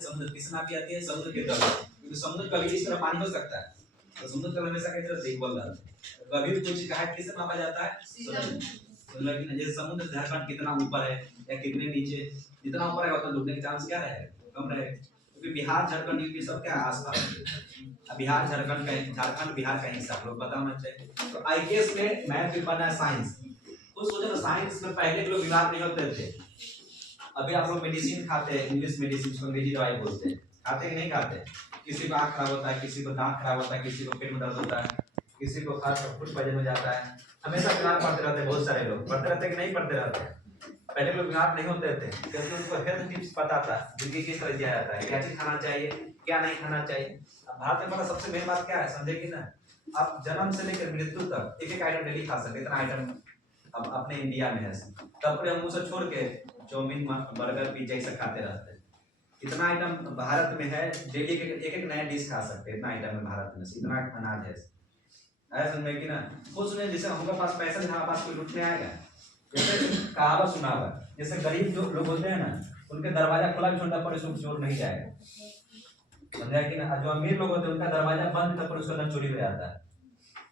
समुद्र किस नापी आती है समुद्र के तल, क्योंकि समुद्र कभी इस तरह पानी हो सकता है तो समुद्र तल हमेशा किस तरह से इक्वल रहता है। कभी भी कुछ कहा किससे मापा जाता है मतलब जैसे समुद्र झारखंड कितना ऊपर है या कितने नीचे, जितना ऊपर है उतना डूबने के चांस क्या रहेगा, कम रहेगा, क्योंकि बिहार झारखंड यूपी सब क्या आसपास बिहार झारखंड बिहार का हिस्सा लोग पता होना चाहिए। तो आईएएस में मैथ भी पढ़ना है साइंस, कुछ सोचो ना साइंस में पहले के लोग बीमार नहीं होते थे, अभी आप लोग मेडिसिन खाते हैं, इंग्लिश मेडिसिन को अंग्रेजी दवाई बोलते हैं, खाते कि नहीं खाते, किसी को आँख खराब होता है, किसी को दांत खराब होता है, किसी को पेट में दर्द होता है, किसी को खास फूड पॉइजन हो जाता है, हमेशा बीमार पड़ते रहते हैं, बहुत सारे लोग पड़ते रहते हैं कि नहीं पड़ते रहते हैं। पहले लोग बीमार नहीं होते थे क्योंकि उनको हेल्थ टिप्स पता था, जिंदगी किस तरह जिया जाता है, क्या चीज खाना चाहिए क्या नहीं खाना चाहिए। भारत में मतलब सबसे मेन बात क्या है समझे कि ना, आप जन्म से लेकर मृत्यु तक एक एक आइटम डेली खा सकते, इतना आइटम अब अपने इंडिया में है। तब हम उसे छोड़ के चाउमीन बर्गर पिज्जा ये सब खाते रहते हैं, इतना आइटम भारत में है, डेली एक एक नया डिश खा सकते हैं, इतना आइटम है भारत में, इतना अनाज है। ऐसा समझे कि ना, कुछ सुने जैसे हमारे पास पैसा हमारे पास कोई लूटने आएगा, जैसे कहावत सुना हुआ, जैसे गरीब जो लोग होते हैं ना उनके दरवाजा खुला भी छोड़ता पर उसको चोर नहीं जाएगा, समझा कि ना। जो अमीर लोग होते हैं उनका दरवाजा बंद कर पर उसके अंदर चोरी हो जाता है।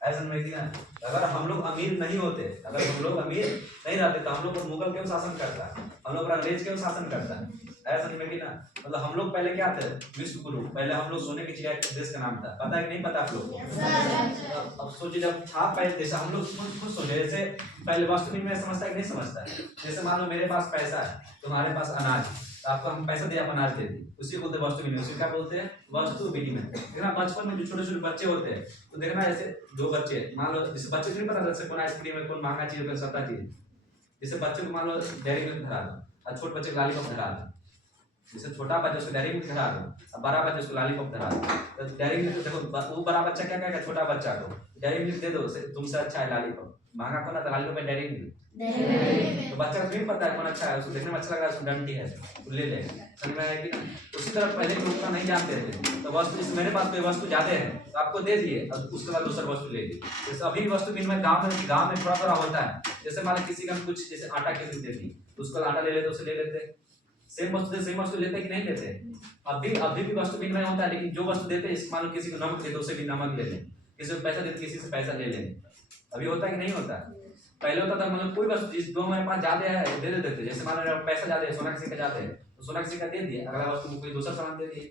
ऐसा समझे कि ना, अगर हम लोग अमीर नहीं होते, अगर हम लोग अमीर नहीं रहते तो हम लोग पर मुगल क्यों शासन करता, हम लोग पर अंग्रेज क्यों शासन करता। ऐसा समझे कि ना, मतलब हम लोग पहले क्या थे विश्व गुरु, पहले हम लोग सोने की चिड़िया देश का नाम था, पता है कि नहीं पता आप लोग को। अब सोचिए जब छाप पहले जैसे हम लोग खुद सोचे, जैसे पहले वस्तु विनिमय समझता है कि नहीं समझता है, जैसे मान लो मेरे पास पैसा है तुम्हारे पास अनाज, तो आपको हम पैसा दिया अनाज दे दी, उसी बोलते वस्तु विनिमय, उसी क्या बोलते हैं वस्तु विनिमय। देखना बचपन में जो छोटे छोटे बच्चे होते हैं तो देखना ऐसे दो बच्चे मान लो, जैसे बच्चे को नहीं पता जैसे कौन आइसक्रीम है कौन महंगा चीज है सस्ता चीज, जैसे बच्चे को मान लो डेयरी मिल्क धरा दो और छोटे बच्चे को लॉलीपॉप धरा दो, जैसे छोटा बच्चा उसको डेयरी मिल्क धरा दो और बड़ा बच्चा उसको लॉलीपॉप धरा दो, तो डेयरी मिल्क देखो वो बड़ा बच्चा क्या कहेगा छोटा बच्चा को डेयरी मिल्क दे दो तुमसे अच्छा है लॉलीपॉप, महंगा कौन है लॉलीपॉप है डेयरी मिल्क, तो बच्चा को नहीं पता है कौन अच्छा है, उसको देखने में अच्छा लग रहा है उसको डंडी है तो ले ले, समझ में आया कि ना। उसी तरह पहले के लोग नहीं जानते थे, तो वस्तु मेरे पास कोई वस्तु ज्यादा है तो आपको दे दिए और उसके बाद दूसरा वस्तु ले ली, जैसे अभी वस्तु विनिमय गांव में थोड़ा थोड़ा होता है, जैसे मान लो किसी का कुछ जैसे आटा किसी को दे दी तो उसको आटा ले लेते उसे ले लेते, सेम वस्तु से सेम वस्तु लेते कि नहीं लेते। अभी भी वस्तु विनिमय होता है, लेकिन जो वस्तु देते हैं मान लो किसी को नमक देते उसे भी नमक ले लें, किसी को पैसा देते किसी से पैसा ले लें, अभी होता है कि नहीं होता। पहले होता था मतलब कोई वस्तु जिस दो हमारे पास ज्यादा है दे देते थे, जैसे मान लो पैसा ज्यादा है सोना का सिक्का ज्यादा है तो सोना का सिक्का दे दिए, अगला वस्तु को कोई दूसरा सामान दे दिए,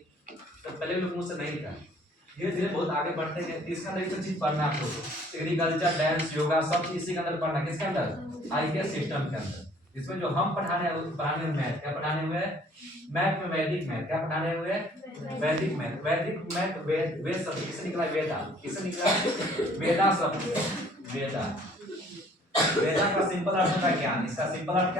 तो पहले लोग मुझसे नहीं था। धीरे धीरे बहुत आगे बढ़ते गए, इसका अंदर एक चीज पढ़ना आप लोग, एग्रीकल्चर डांस योगा सब चीज इसी के अंदर पढ़ना, किसके अंदर आईकेएस सिस्टम के अंदर। इसमें जो हम पढ़ाने मैथ क्या पढ़ाने हुए, मैथ में वैदिक मैथ क्या पढ़ाने हुए, वैदिक मैथ। वैदिक मैथ वेद शब्द किससे निकला, वेदा किससे निकला, वेदा शब्द वेदा। वेदा का सिंपल अर्थ होता है ज्ञान, इसका सिंपल अर्थ क्या